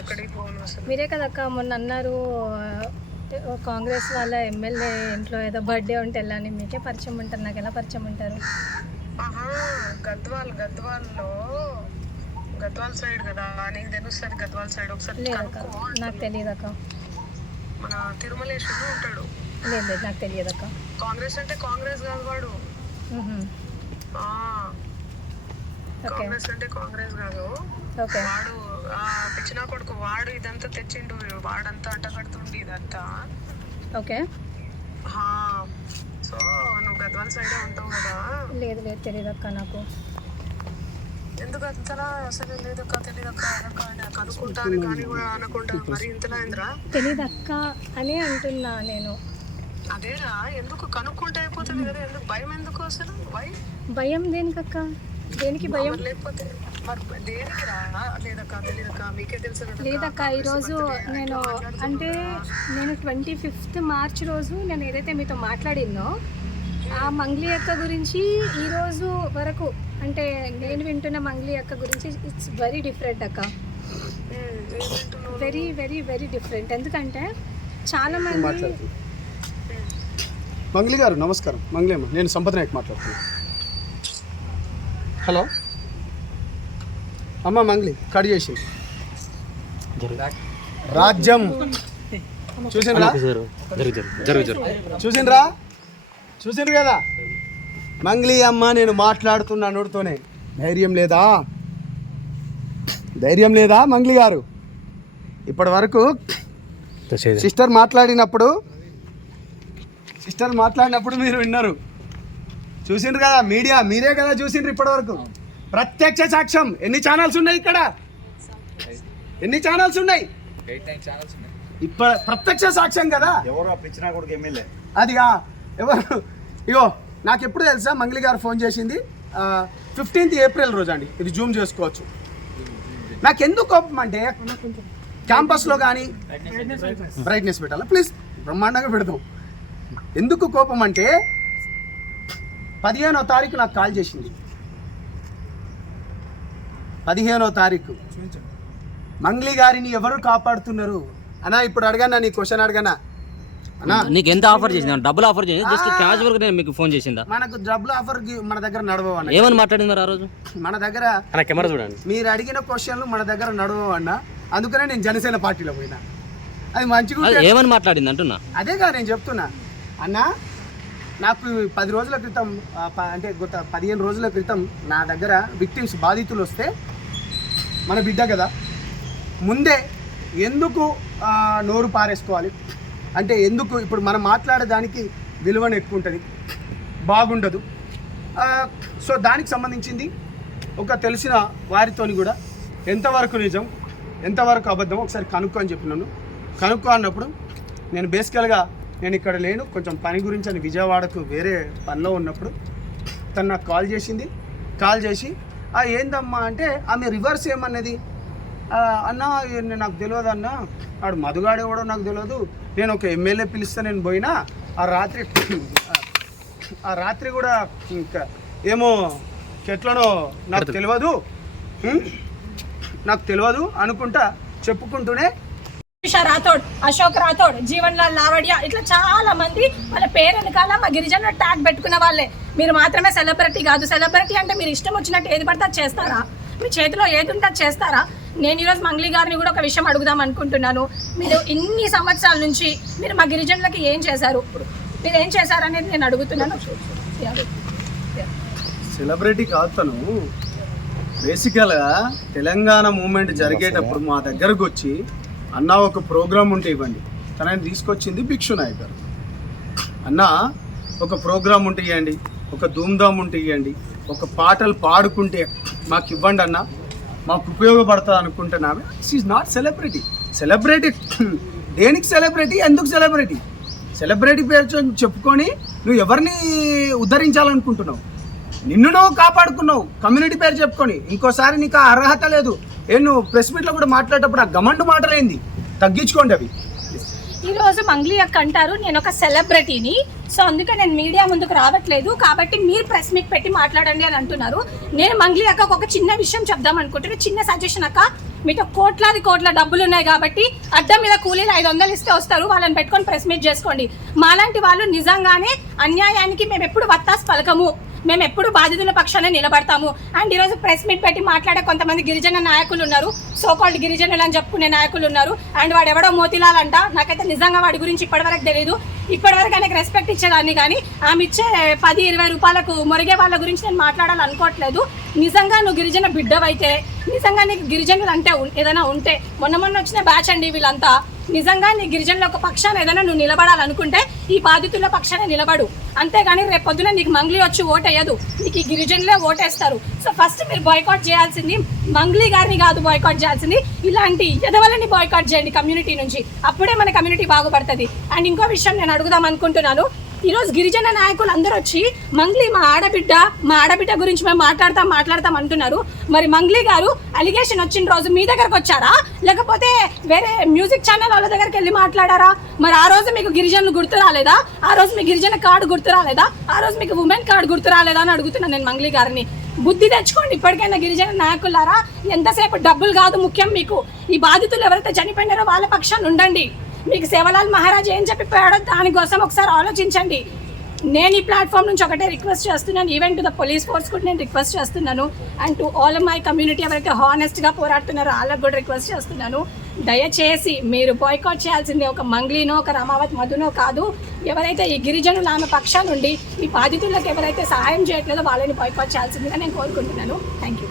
ఎక్కడికి పోను అసలు. మీరే కదక్క మొన్న అన్నారు కాంగ్రెస్ వాళ్ళ ఎమ్మెల్యే ఇంట్లో ఏదో బర్త్డే ఉంటే వెళ్ళాలని. మీకే పరిచయం ఉంటారు, నాకు ఎలా పరిచయం ఉంటారు? గద్వాల్ సైడ్ కదా, నీకు తెలుస్తుంది గద్వాల్ సైడ్. ఒకసారి లేదక్క, నాకు తెలియదు అక్క. మన తిరుమలేశ్వరుడు ఉంటాడు. లేదు నాకు తెలియదు అక్క. కాంగ్రెస్ అంటే కాంగ్రెస్ కాదు వాడు. కాంగ్రెస్ అంటే కాంగ్రెస్ కాదు వాడు. పిచ్చినా కొడుకు వాడు. ఇదంతా తెచ్చిండు వాడంతా అంటగడుతుండి ఇదంతా. ఓకే. సో నువ్వు గద్వాల్ సైడే ఉంటావు కదా? లేదు తెలియదు అక్క నాకు. ఎందుకు అంతలా అసలు లేదక్క, తెలియదక్క కనుక్కుంటాను కానీ కూడా అనకుండా మరి ఇంతలా ఏంద్రా? తెలియదు అక్క అని అంటున్నా నేను. అదేరా, ఎందుకు కనుక్కుంటే అయిపోతుంది కదా, ఎందుకు భయం? ఎందుకు అసలు భయం దేనికక్క? దేనికి భయం? లేకపోతే మరి దేనికి రా? లేదక్క తెలియదక్క, మీకే తెలుసు కదా. లేదక్క, ఈరోజు నేను 25th మార్చ్ రోజు నేను ఏదైతే మీతో మాట్లాడినో ఆ మంగ్లీ అక్క గురించి ఈరోజు వరకు అంటే నేను వింటున్న మంగ్లీ అక్క గురించి ఇట్స్ వెరీ డిఫరెంట్ అక్క. Very very very different. ఎందుకంటే చాలా మంది. మంగ్లీ గారు నమస్కారం. మంగ్లీ అమ్మ, నేను సంపత్ నాయక్ మాట్లాడుతున్నాను. హలో అమ్మ, మంగ్లీ కట్ చేసి రాజ్యం చూసిండ్రు కదా మంగ్లీ అమ్మ. నేను మాట్లాడుతున్నా నోటితోనే. ధైర్యం లేదా మంగ్లీ గారు? ఇప్పటి వరకు సిస్టర్ మాట్లాడినప్పుడు మీరు విన్నారు, చూసిండ్రు కదా. మీడియా మీరే కదా చూసిండ్రు ఇప్పటి వరకు. ప్రత్యక్ష సాక్ష్యం. ఎన్ని ఛానల్స్ ఉన్నాయి ఇక్కడ? ఎన్ని ఛానల్స్ ఉన్నాయి? ఇప్పుడు ప్రత్యక్ష సాక్ష్యం కదా. అదిగా ఎవరు? ఇగో నాకు ఎప్పుడు తెలుసా మంగ్లీ గారు ఫోన్ చేసింది 15th ఏప్రిల్ రోజు అండి. ఇది జూమ్ చేసుకోవచ్చు. నాకు ఎందుకు కోపం అంటే క్యాంపస్లో కానీ బ్రైట్నెస్ పెట్టాలా ప్లీజ్, బ్రహ్మాండంగా పెడతాం. ఎందుకు కోపం అంటే 15వ తారీఖు నాకు కాల్ చేసింది. 15వ తారీఖు మంగ్లీ గారిని ఎవరు కాపాడుతున్నారు అన్నా? ఇప్పుడు అడగనా, నీ క్వశ్చన్ అడగనా అన్నా? నీకు ఎంత ఆఫర్ చేసింది? డబ్బులు ఆఫర్ చేసి జస్ట్ క్యాజువల్ గా నేను మీకు ఫోన్ చేసిందా? మనకు డబ్బులు ఆఫర్ మన దగ్గర నడవన్నా. ఏమని మాట్లాడింది ఆ రోజు? మన దగ్గర మీరు అడిగిన క్వశ్చన్లు మన దగ్గర నడవన్నా. అందుకనే నేను జనసేన పార్టీలో పోయినా. అది మంచిగా ఏమని మాట్లాడింది అంటున్నా. అదేగా నేను చెప్తున్నా అన్నా. నాకు 10 రోజుల క్రితం అంటే గత 15 రోజుల క్రితం నా దగ్గర విక్టిమ్స్ బాధితులు వస్తే, మన బిడ్డ కదా, ముందే ఎందుకు నోరు పారేసుకోవాలి అంటే ఎందుకు? ఇప్పుడు మనం మాట్లాడేదానికి విలువను ఎక్కువ ఉంటుంది, బాగుండదు. సో దానికి సంబంధించింది ఒక తెలిసిన వారితోని కూడా ఎంతవరకు నిజం ఎంతవరకు అబద్ధం ఒకసారి కనుక్కో అని చెప్పినాను. కనుక్కో అన్నప్పుడు నేను బేసికల్గా నేను ఇక్కడ లేను, కొంచెం పని గురించి అని విజయవాడకు వేరే పనిలో ఉన్నప్పుడు తను నాకు కాల్ చేసింది. కాల్ చేసి ఏందమ్మా అంటే ఆమె రివర్స్ ఏమన్నది, అన్న నాకు తెలియదు అన్న, వాడు మధుగాడు ఎవడో నాకు తెలియదు, నేను ఒక ఎమ్మెల్యే పిలిస్తే నేను పోయినా, ఆ రాత్రి కూడా ఇంకా ఏమో ఎట్లనో నాకు తెలియదు అనుకుంటా చెప్పుకుంటూనే రాథోడ్, అశోక్ రాథోడ్, జీవన్ లాల్ లావడియా, ఇట్లా చాలా మంది వాళ్ళ పేరు వెనకాల మా గిరిజన ట్యాగ్ పెట్టుకున్న వాళ్ళే. మీరు మాత్రమే సెలబ్రిటీ కాదు. సెలబ్రిటీ అంటే మీరు ఇష్టం వచ్చినట్టు ఏది పడితే అది చేస్తారా? మీ చేతిలో ఏది ఉంటే అది చేస్తారా? నేను ఈరోజు మంగ్లీ గారిని కూడా ఒక విషయం అడుగుదాం అనుకుంటున్నాను. మీరు ఇన్ని సంవత్సరాల నుంచి మీరు మా గిరిజనులకి ఏం చేశారు, మీరు ఏం చేశారు అనేది నేను అడుగుతున్నాను. సెలబ్రిటీ కాదు తను. బేసికల్గా తెలంగాణ మూమెంట్ జరిగేటప్పుడు మా దగ్గరకు వచ్చి అన్న ఒక ప్రోగ్రామ్ ఉంటే ఇవ్వండి. తనని తీసుకొచ్చింది భిక్షు నాయక్ గారు. అన్న ఒక ప్రోగ్రామ్ ఉంటే ఇవ్వండి, ఒక ధూమ్ధామ్ ఉంటే ఇవ్వండి, ఒక పాటలు పాడుకుంటే మాకు ఇవ్వండి అన్న, మాకు ఉపయోగపడుతుంది అనుకుంటున్నామే. She not celebrity. సెలబ్రిటీ దేనికి సెలబ్రిటీ? ఎందుకు సెలబ్రిటీ? సెలబ్రిటీ పేరు చెప్పుకొని నువ్వు ఎవరిని ఉద్ధరించాలనుకుంటున్నావు? నిన్ను నువ్వు కాపాడుకున్నావు కమ్యూనిటీ పేరు చెప్పుకొని. ఇంకోసారి నీకు ఆ అర్హత లేదు. నువ్వు ప్రెస్ మీట్లో కూడా మాట్లాడేటప్పుడు ఆ గమండు మాటలేంది, తగ్గించుకోండి అవి. ఈరోజు మంగ్లీ అక్క అంటారు నేను ఒక సెలబ్రిటీని, సో అందుకే నేను మీడియా ముందుకు రావట్లేదు, కాబట్టి మీరు ప్రెస్ మీట్ పెట్టి మాట్లాడండి అని అంటున్నారు. నేను మంగ్లీ అక్కకు ఒక చిన్న విషయం చెప్దాం అనుకుంటున్నాను. చిన్న సజెషన్ అక్క, మీతో కోట్ల డబ్బులు ఉన్నాయి కాబట్టి అడ్డం మీద కూలీలు 500 ఇస్తే వస్తారు, వాళ్ళని పెట్టుకొని ప్రెస్ మీట్ చేసుకోండి. మాలాంటి వాళ్ళు నిజంగానే అన్యాయానికి మేము ఎప్పుడు వత్తాసు పలకము, మేము ఎప్పుడు బాధితుల పక్షానే నిలబడతాము. అండ్ ఈరోజు ప్రెస్ మీట్ పెట్టి మాట్లాడే కొంతమంది గిరిజన నాయకులు ఉన్నారు, సోకాల్డ్ గిరిజనులు అని చెప్పుకునే నాయకులు ఉన్నారు. అండ్ వాడు ఎవడో మోతిలాల్ అంట, నాకైతే నిజంగా వాడి గురించి ఇప్పటివరకు తెలియదు. ఇప్పటివరకు ఆయనకు రెస్పెక్ట్ ఇచ్చేదాన్ని, కానీ ఆమె ఇచ్చే 10-20 రూపాయలకు మొరిగే వాళ్ళ గురించి నేను మాట్లాడాలనుకోవట్లేదు. నిజంగా నువ్వు గిరిజన బిడ్డవైతే, నిజంగా నీకు గిరిజనులు అంటే ఏదైనా ఉంటే, మొన్న వచ్చిన బ్యాచ్ అండి వీళ్ళంతా, నిజంగా నీ గిరిజనుల ఒక పక్షాన ఏదైనా నువ్వు నిలబడాలనుకుంటే ఈ బాధితుల పక్షాన నిలబడు. అంతేగాని రేపు పొద్దున నీకు మంగ్లీ వచ్చి ఓటేయదు, నీకు ఈ గిరిజనులే ఓటేస్తారు. సో ఫస్ట్ మీరు బాయ్కాట్ చేయాల్సింది మంగ్లీ గారిని కాదు, బాయ్కాట్ చేయాల్సింది ఇలాంటి ఎదవలని బాయ్కాట్ చేయండి కమ్యూనిటీ నుంచి. అప్పుడే మన కమ్యూనిటీ బాగుపడుతుంది. అండ్ ఇంకో విషయం నేను అడుగుదాం అనుకుంటున్నాను. ఈరోజు గిరిజన నాయకులు అందరూ వచ్చి మంగ్లీ మా ఆడబిడ్డ గురించి మేము మాట్లాడతాం అంటున్నారు. మరి మంగ్లీ గారు అలిగేషన్ వచ్చిన రోజు మీ దగ్గరకు వచ్చారా, లేకపోతే వేరే మ్యూజిక్ ఛానల్ వాళ్ళ దగ్గరికి వెళ్ళి మాట్లాడారా? మరి ఆ రోజు మీకు గిరిజనులు గుర్తు రాలేదా? ఆ రోజు మీ గిరిజన కార్డు గుర్తు రాలేదా? ఆ రోజు మీకు ఉమెన్ కార్డు గుర్తు రాలేదా అని అడుగుతున్నాను నేను మంగ్లీ గారిని. బుద్ధి తెచ్చుకోండి ఇప్పటికైనా గిరిజన నాయకులారా. ఎంతసేపు డబ్బులు కాదు ముఖ్యం మీకు. ఈ బాధితులు ఎవరైతే చనిపోయినారో వాళ్ళ పక్షాన్ని ఉండండి. మీకు సేవలాల్ మహారాజ్ ఏం చెప్పిపోయాడో దానికోసం ఒకసారి ఆలోచించండి. నేను ఈ ప్లాట్ఫామ్ నుంచి ఒకటే రిక్వెస్ట్ చేస్తున్నాను, even to the police force కూడా నేను రిక్వెస్ట్ చేస్తున్నాను. And to all my community ఎవరైతే హానెస్ట్గా పోరాడుతున్నారో వాళ్ళకు కూడా రిక్వెస్ట్ చేస్తున్నాను, దయచేసి మీరు బాయ్కాట్ చేయాల్సింది ఒక మంగ్లీనో ఒక రామావత్ మధునో కాదు. ఎవరైతే ఈ గిరిజనులు ఆమె పక్షానుండి ఈ బాధితులకు ఎవరైతే సహాయం చేయట్లేదో వాళ్ళని బాయ్కాట్ చేయాల్సిందిగా నేను కోరుకుంటున్నాను. Thank you.